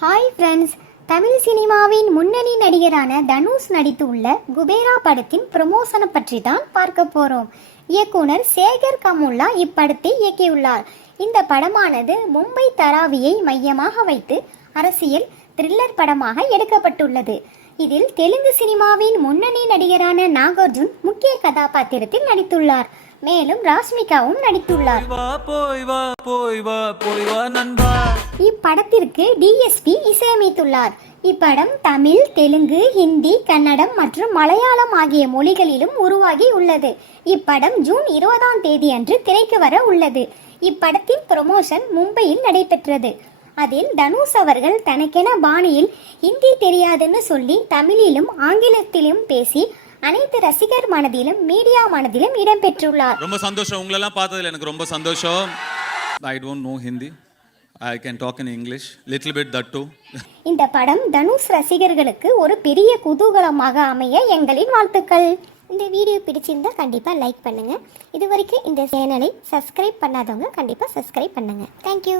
Hi friends Tamil சினிமாவின் முன்னணி நடிகரான தனுஷ் நடித்து உள்ள குபேரா படத்தின் ப்ரமோஷனை பற்றி தான் பார்க்க போகிறோம் இயக்குனர் சேகர் கமுல்லா இப்படத்தை இயக்கியுள்ளார். இந்த படமானது மும்பை தராவியை மையமாக வைத்து அரசியல் த்ரில்லர் படமாக எடுக்கப்பட்டுள்ளது. இதில் தெலுங்கு சினிமாவின் முன்னணி நடிகரான நாகார்ஜுன் முக்கிய கதாபாத்திரத்தில் நடித்துள்ளார். மேலும் ராஷ்மிகாவும் நடித்துள்ளார். இப்படத்திற்கு டிஎஸ்பி இசையமைத்துள்ளார். இப்படம் தமிழ் தெலுங்கு ஹிந்தி கன்னடம் மற்றும் மலையாளம் ஆகிய மொழிகளிலும் உருவாகி உள்ளது. இப்படம் ஜூன் இருபதாம் தேதி அன்று திரைக்கு வர உள்ளது. இப்படத்தின் ப்ரொமோஷன் மும்பையில் நடைபெற்றது. அதில் தனுஷ் அவர்கள் தனக்கென பாணியில் ஹிந்தி தெரியாதுன்னு சொல்லி தமிழிலும் ஆங்கிலத்திலும் பேசி அனைத்து ரசிகர் மனதிலும் மீடியா மனதிலும் இடம்பெற்றுள்ளார். ரொம்ப சந்தோஷம். உங்களெல்லாம் பார்த்ததுல எனக்கு ரொம்ப சந்தோஷம். I don't know Hindi I can talk in English little bit that too இந்த படம் தனுஷ் ரசிகர்களுக்கு ஒரு பெரிய குதூகலமாக அமைய எங்களின் வாழ்த்துக்கள். இந்த வீடியோ பிடிச்சிருந்தா கண்டிப்பாக லைக் பண்ணுங்கள் இது வரைக்கும் இந்த சேனலை சப்ஸ்கிரைப் பண்ணாதவங்க கண்டிப்பாக சப்ஸ்கிரைப் பண்ணுங்கள் தேங்க்யூ